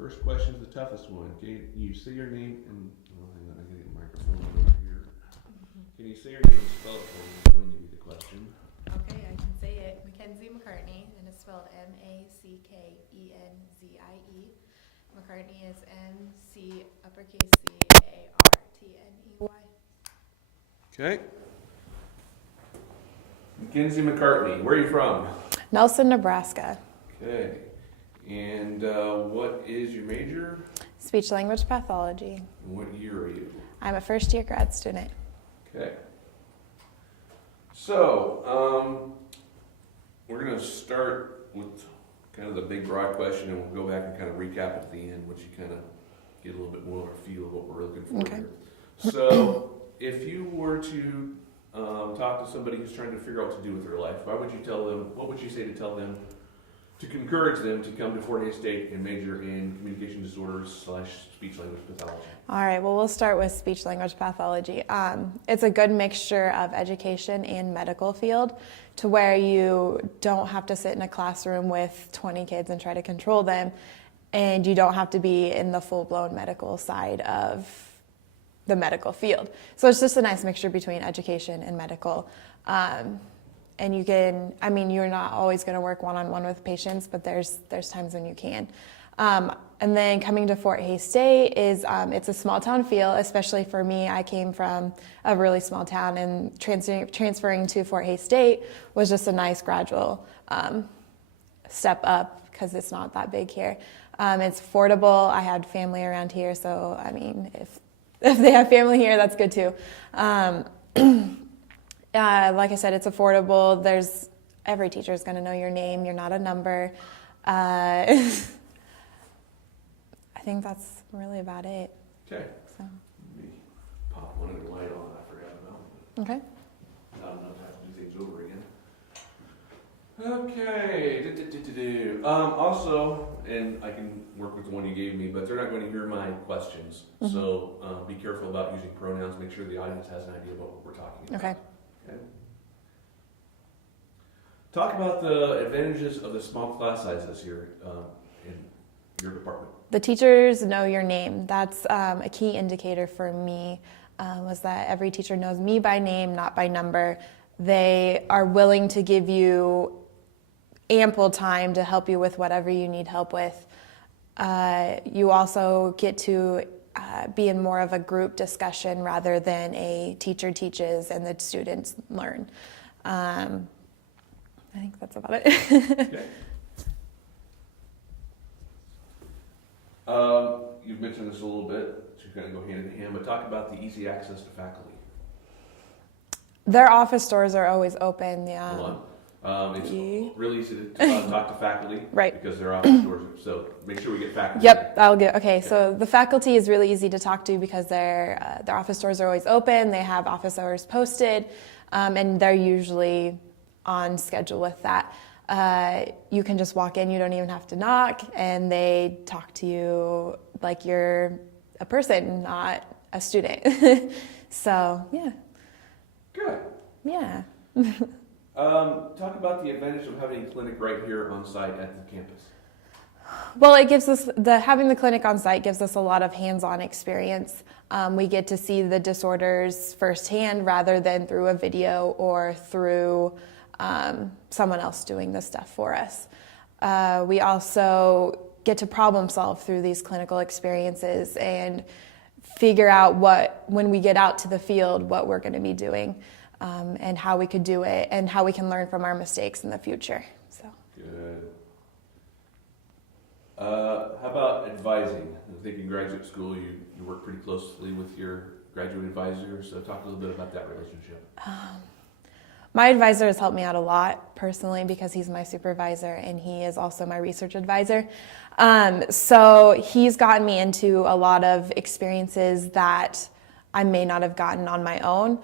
First question is the toughest one. Can you say your name and, oh, hang on, I gotta get the microphone over here. Can you say your name and spell it for me? Is going to be the question. Okay, I can say it. Mackenzie McCartney, and it's spelled M-A-C-K-E-N-Z-I-E. McCartney is M-C uppercase C-A-R-T-N-E-Y. Okay. Mackenzie McCartney, where are you from? Nelson, Nebraska. Okay. And what is your major? Speech language pathology. And what year are you? I'm a first year grad student. Okay. So, we're going to start with kind of the big broad question, and we'll go back and kind of recap at the end, once you kind of get a little bit more of a feel of what we're looking for Okay. here. So, if you were to talk to somebody who's trying to figure out what to do with their life, what would you say to tell them to encourage them to come to Fort Hays State and major in communication disorders / speech language pathology? All right, well, we'll start with speech language pathology. It's a good mixture of education and medical field to where you don't have to sit in a classroom with 20 kids and try to control them, and you don't have to be in the full-blown medical side of the medical field. So it's just a nice mixture between education and medical. And you can, you're not always going to work one-on-one with patients, but there's times when you can. And then coming to Fort Hays State is, it's a small town feel, especially for me. I came from a really small town, and transferring to Fort Hays State was just a nice gradual step up because it's not that big here. It's affordable. I had family around here, so if they have family here, that's good too. Like I said, it's affordable. Every teacher is going to know your name. You're not a number. I think that's really about it. Okay. So. Let me pop one other light on I forgot about. Okay. Not enough to have to do things over again. Okay. Also, and I can work with the one you gave me, but they're not going to hear my questions. Mm-hmm. So be careful about using pronouns. Make sure the audience has an idea about what we're talking about. Okay. Okay. Talk about the advantages of the small class sizes here in your department. The teachers know your name. That's a key indicator for me, was that every teacher knows me by name, not by number. They are willing to give you ample time to help you with whatever you need help with. You also get to be in more of a group discussion rather than a teacher teaches and the students learn. I think that's about it. Okay. You've mentioned this a little bit, so you're going to go hand in hand, but talk about the easy access to faculty. Their office doors are always open. Yeah. Hold on. It's really easy to talk to faculty, right? Because their office doors. So make sure we get faculty. Yep, I'll get. Okay, so the faculty is really easy to talk to because their office doors are always open. They have office hours posted, and they're usually on schedule with that. You can just walk in. You don't even have to knock, and they talk to you like you're a person, not a student. So yeah. Good. Yeah. Talk about the advantage of having a clinic right here on site at the campus. Well, it gives us having the clinic on site gives us a lot of hands-on experience. We get to see the disorders firsthand rather than through a video or through someone else doing the stuff for us. We also get to problem solve through these clinical experiences and figure out when we get out to the field, what we're going to be doing. And how we could do it, and how we can learn from our mistakes in the future. So. Good. How about advising? I think in graduate school you work pretty closely with your graduate advisor, so talk a little bit about that relationship. My advisor has helped me out a lot personally because he's my supervisor and he is also my research advisor. So he's gotten me into a lot of experiences that I may not have gotten on my own.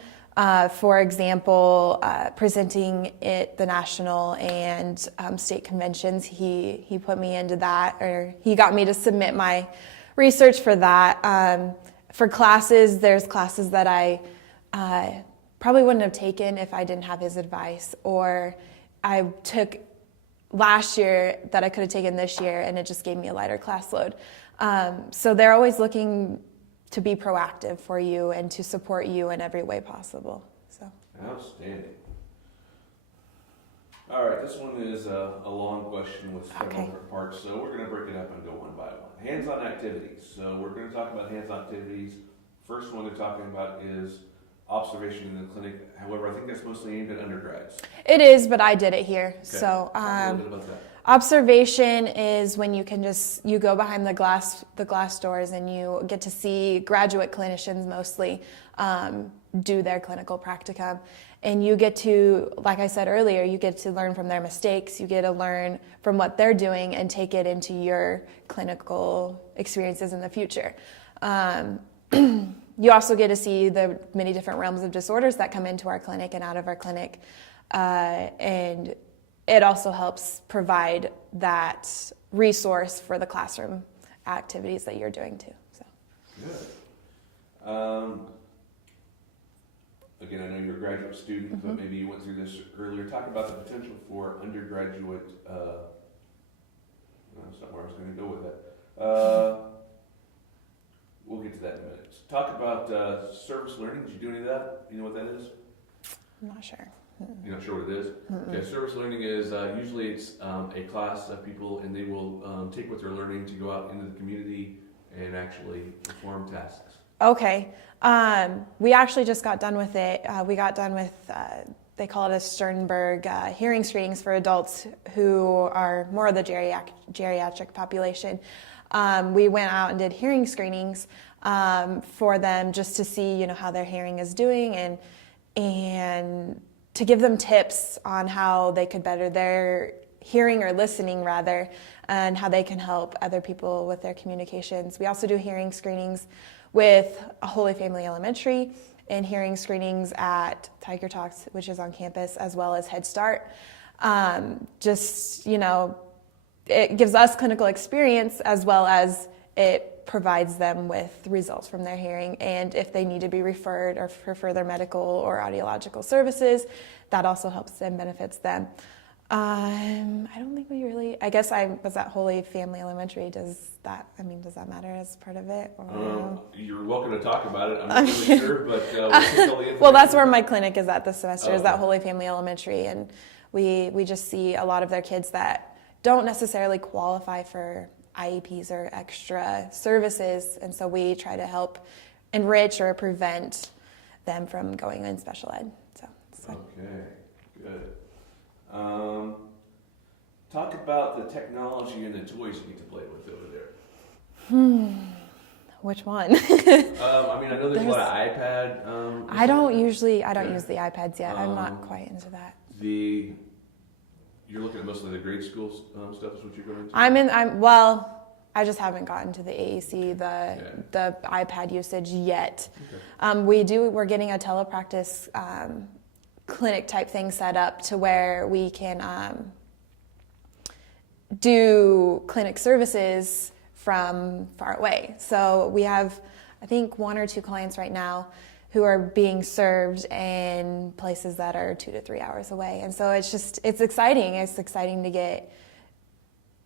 For example, presenting at the national and state conventions, he put me into that, or he got me to submit my research for that. For classes, there's classes that I probably wouldn't have taken if I didn't have his advice, or I took last year that I could have taken this year, and it just gave me a lighter class load. So they're always looking to be proactive for you and to support you in every way possible. So outstanding. All right, this one is a long question with several different parts, so we're going to break it up and go one by one. Hands-on activities. So we're going to talk about hands-on activities. First one they're talking about is observation in the clinic. However, I think that's mostly aimed at undergrads. it is, but I did it here. Okay. So Talk a little bit about that. observation is when you can you go behind the glass doors and you get to see graduate clinicians mostly do their clinical practicum. And you get to, like I said earlier, you get to learn from their mistakes. You get to learn from what they're doing and take it into your clinical experiences in the future. You also get to see the many different realms of disorders that come into our clinic and out of our clinic. And it also helps provide that resource for the classroom activities that you're doing too. So. Good. Again, I know you're a graduate student, but maybe you went through this earlier. Talk about the potential for undergraduate, that's not where I was going to go with that. We'll get to that in a minute. Talk about service learning. Did you do any of that? You know what that is? I'm not sure. You're not sure what it is? Okay, service learning is usually it's a class of people, and they will take what they're learning to go out into the community and actually perform tasks. Okay. We actually just got done with it. We got done with, they call it a Sternberg hearing screenings for adults who are more of the geriatric population. We went out and did hearing screenings for them just to see, how their hearing is doing and to give them tips on how they could better their hearing or listening rather, and how they can help other people with their communications. We also do hearing screenings with Holy Family Elementary and hearing screenings at Tiger Talks, which is on campus, as well as Head Start. It gives us clinical experience as well as it provides them with results from their hearing. And if they need to be referred or for further medical or audiological services, that also helps and benefits them. I don't think we really, I guess I was at Holy Family Elementary. Does that matter as part of it? Or You're welcome to talk about it. I'm not really sure, but we'll take all the information. Well, that's where my clinic is at this semester, is at Holy Family Elementary. And we just see a lot of their kids that don't necessarily qualify for IEPs or extra services. And so we try to help enrich or prevent them from going in special ed. So. Okay, good. Talk about the technology and the toys you get to play with over there. Which one? I know there's a lot of iPad. I don't use the iPads yet. I'm not quite into that. You're looking at mostly the grade school stuff is what you're going into? I just haven't gotten to the AAC, the iPad usage yet. Okay. We're getting a telepractice clinic type thing set up to where we can do clinic services from far away. So we have, I think, 1 or 2 clients right now who are being served in places that are 2 to 3 hours away. And so it's exciting. It's exciting to get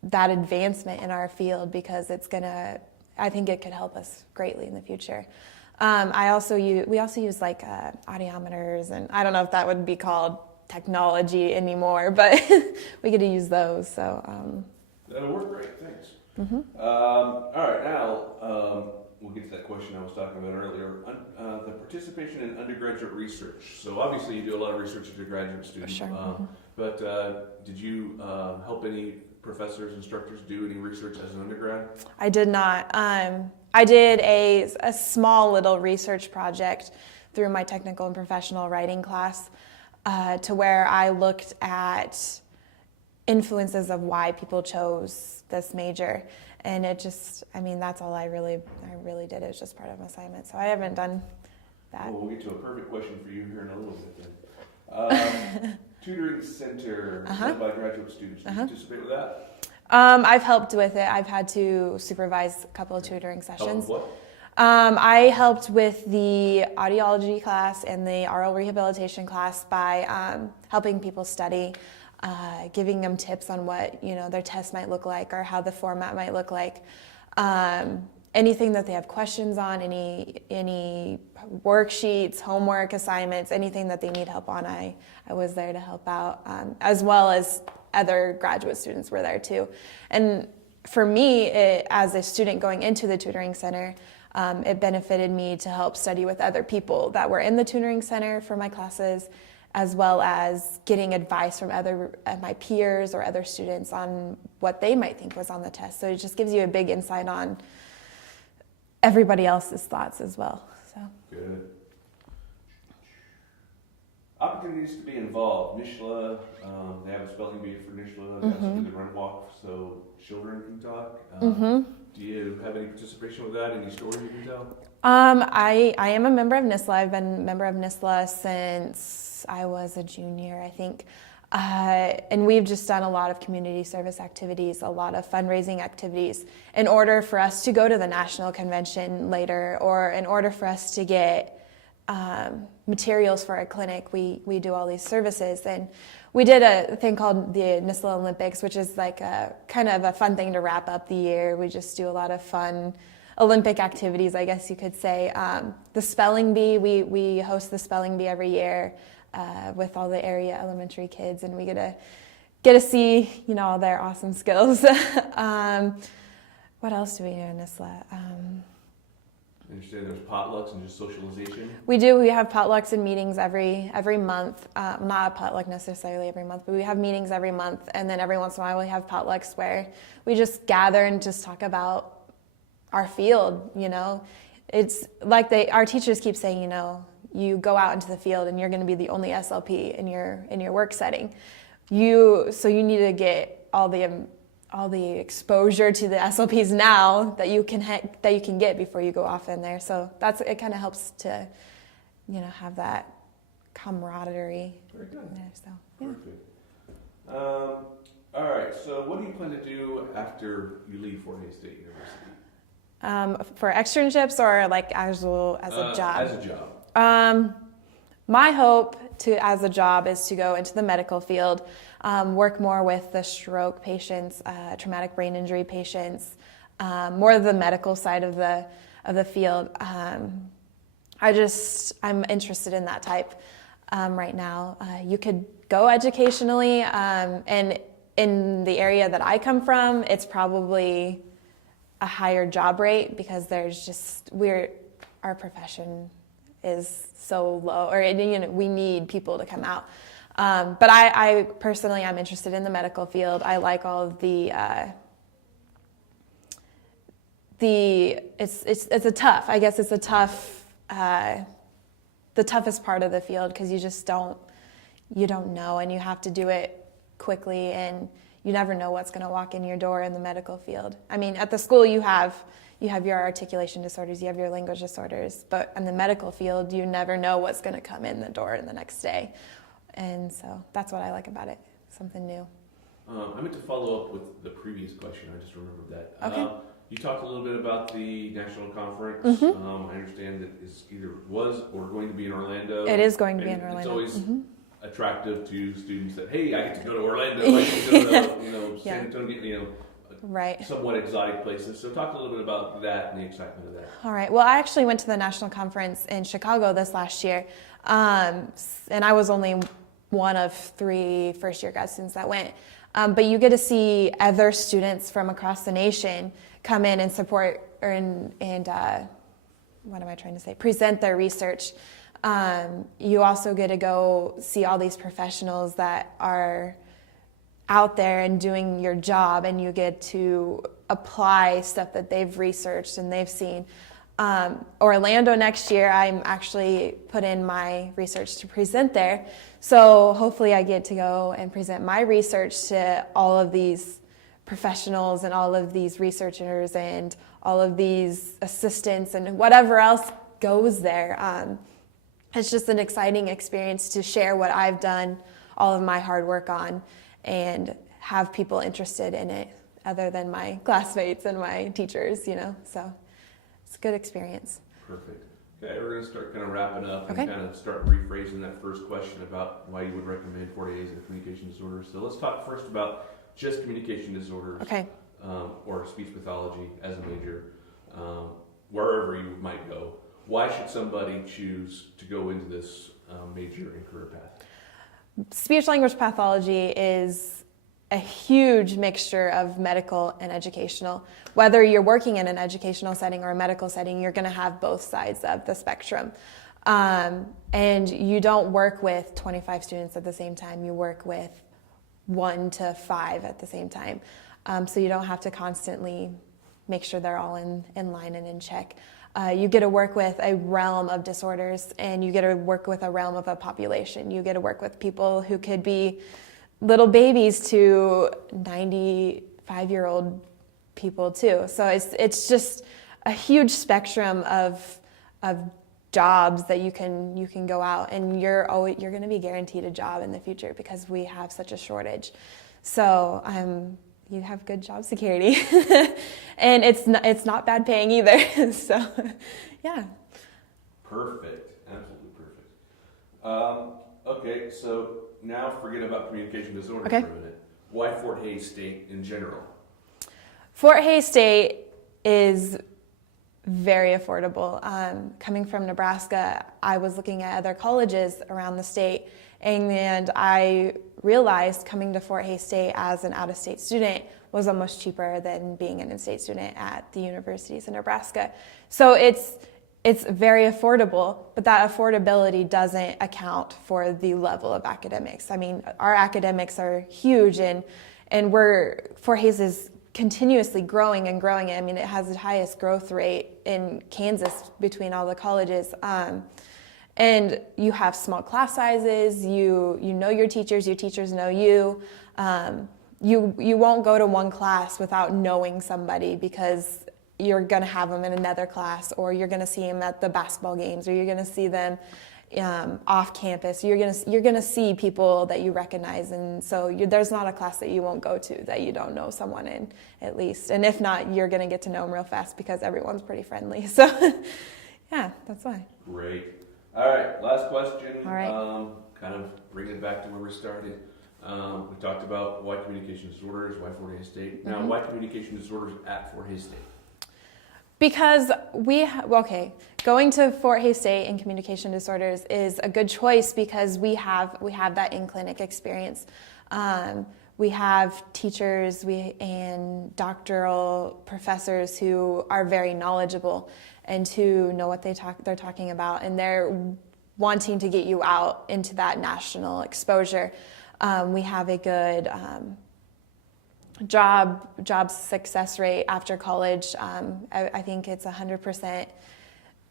that advancement in our field because I think it could help us greatly in the future. We also use like audiometers, and I don't know if that would be called technology anymore, but we get to use those. So that'll work great. Thanks. All right, now we'll get to that question I was talking about earlier. The participation in undergraduate research. So obviously you do a lot of research as a graduate student. Sure. But did you help any professors, instructors do any research as an undergrad? I did not. I did a small little research project through my technical and professional writing class to where I looked at influences of why people chose this major. And that's all I really did. It was just part of an assignment. So I haven't done that. Well, we'll get to a perfect question for you here in a little bit then. Tutoring center led by graduate students. Do you participate with that? I've helped with it. I've had to supervise a couple of tutoring sessions. What? I helped with the audiology class and the oral rehabilitation class by helping people study. giving them tips on what, their test might look like or how the format might look like. Anything that they have questions on, any worksheets, homework assignments, anything that they need help on, I was there to help out, as well as other graduate students were there too. And for me, as a student going into the tutoring center, it benefited me to help study with other people that were in the tutoring center for my classes, as well as getting advice from my peers or other students on what they might think was on the test. So it just gives you a big insight on everybody else's thoughts as well. So good. Opportunities to be involved. NISHLA, they have a spelling bee for NISHLA. That's mm-hmm. the run walk so children can talk. Mm-hmm. Do you have any participation with that? Any stories you can tell? I am a member of NISLA. I've been a member of NISLA since I was a junior, I think. And we've just done a lot of community service activities, a lot of fundraising activities in order for us to go to the national convention later, or in order for us to get materials for our clinic. We do all these services, and we did a thing called the NISLA Olympics, which is like a kind of a fun thing to wrap up the year. We just do a lot of fun Olympic activities, I guess you could say. The spelling bee, we host the spelling bee every year with all the area elementary kids, and we get to see all their awesome skills. What else do we do in NISLA? I understand there's potlucks and just socialization. We do. We have potlucks and meetings every month. Not a potluck necessarily every month, but we have meetings every month. And then every once in a while we have potlucks where we just gather and just talk about our field. It's like our teachers keep saying, you go out into the field and you're going to be the only SLP in your work setting. So you need to get all the exposure to the SLPs now that you can get before you go off in there. So it kind of helps to, have that camaraderie. Very good. There, so, yeah. Perfect. All right. So what do you plan to do after you leave Fort Hays State University? For externships or like as a job? As a job. My hope as a job is to go into the medical field. Work more with the stroke patients, traumatic brain injury patients, more of the medical side of the field. I'm interested in that type right now. You could go educationally, and in the area that I come from, it's probably a higher job rate because our profession is so low, or we need people to come out. But I personally am interested in the medical field. I like all of the the toughest part of the field because you don't know, and you have to do it quickly, and you never know what's going to walk in your door in the medical field. I mean, at the school you have your articulation disorders, you have your language disorders, but in the medical field you never know what's going to come in the door in the next day. And so that's what I like about it, something new. I meant to follow up with the previous question. I just remembered that. Okay. You talked a little bit about the national conference. Mm-hmm. I understand that it either was or going to be in Orlando. It is going to be in Orlando. It's always mm-hmm. attractive to students that, hey, I get to go to Orlando, I get to go to San Antonio, right. somewhat exotic places. So talk a little bit about that and the excitement of that. All right. Well, I actually went to the national conference in Chicago this last year, and I was only one of 3 first-year grad students that went. But you get to see other students from across the nation come in and support present their research. You also get to go see all these professionals that are out there and doing your job, and you get to apply stuff that they've researched and they've seen. Orlando next year, I'm actually put in my research to present there. So hopefully I get to go and present my research to all of these professionals and all of these researchers and all of these assistants and whatever else goes there. It's just an exciting experience to share what I've done, all of my hard work on, and have people interested in it other than my classmates and my teachers, So it's a good experience. Perfect. Okay, we're going to start kind of wrapping up Okay. and kind of start rephrasing that first question about why you would recommend 4 days of communication disorders. So let's talk first about just communication disorders, Okay. or speech pathology as a major, wherever you might go. Why should somebody choose to go into this major and career path? Speech language pathology is a huge mixture of medical and educational. Whether you're working in an educational setting or a medical setting, you're going to have both sides of the spectrum. And you don't work with 25 students at the same time. You work with 1 to 5 at the same time. So you don't have to constantly make sure they're all in line and in check. You get to work with a realm of disorders, and you get to work with a realm of a population. You get to work with people who could be little babies to 95-year-old people too. So it's just a huge spectrum of jobs that you can go out, and you're going to be guaranteed a job in the future because we have such a shortage. So you have good job security, and it's not bad paying either. So, yeah. Perfect, absolutely perfect. Okay, so now forget about communication disorders for a minute. Why Fort Hays State in general? Fort Hays State is very affordable. Coming from Nebraska, I was looking at other colleges around the state, and I realized coming to Fort Hays State as an out-of-state student was almost cheaper than being an in-state student at the universities in Nebraska. So it's very affordable, but that affordability doesn't account for the level of academics. I mean, our academics are huge, and Fort Hays is continuously growing and growing. I mean, it has the highest growth rate in Kansas between all the colleges. And you have small class sizes, you know your teachers know you. You won't go to one class without knowing somebody because you're going to have them in another class, or you're going to see them at the basketball games, or you're going to see them off campus. You're going to see people that you recognize, and so there's not a class that you won't go to that you don't know someone in, at least. And if not, you're going to get to know them real fast because everyone's pretty friendly. So, yeah, that's why. Great. All right, last question. All right. Kind of bring it back to where we started. We talked about why communication disorders, why Fort Hays State. Now, why communication disorders at Fort Hays State? Because going to Fort Hays State in communication disorders is a good choice because we have that in-clinic experience. We have teachers and doctoral professors who are very knowledgeable and who know what they're talking about, and they're wanting to get you out into that national exposure. We have a good job success rate after college. I think it's 100%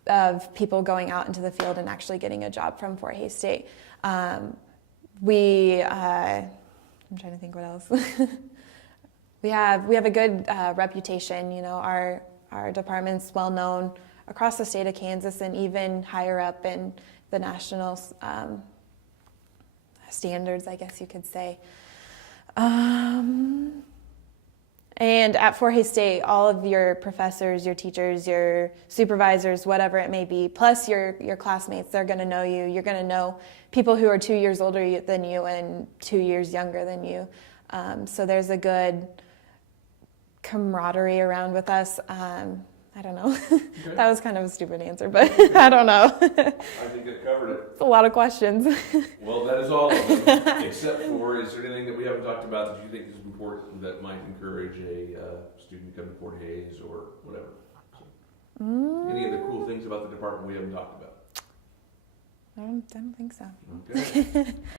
of people going out into the field and actually getting a job from Fort Hays State. I'm trying to think what else. we have a good reputation. You know, our department's well known across the state of Kansas and even higher up in the national standards, I guess you could say. And at Fort Hays State, all of your professors, your teachers, your supervisors, whatever it may be, plus your classmates, they're going to know you. You're going to know people who are 2 years older than you and 2 years younger than you. So there's a good camaraderie around with us. I don't know. Okay. That was kind of a stupid answer, but I don't know. I think it covered it. It's a lot of questions. Well, that is all of them, except for, is there anything that we haven't talked about that you think is important that might encourage a student to come to Fort Hays or whatever? So, any of the cool things about the department we haven't talked about? I don't think so. Okay.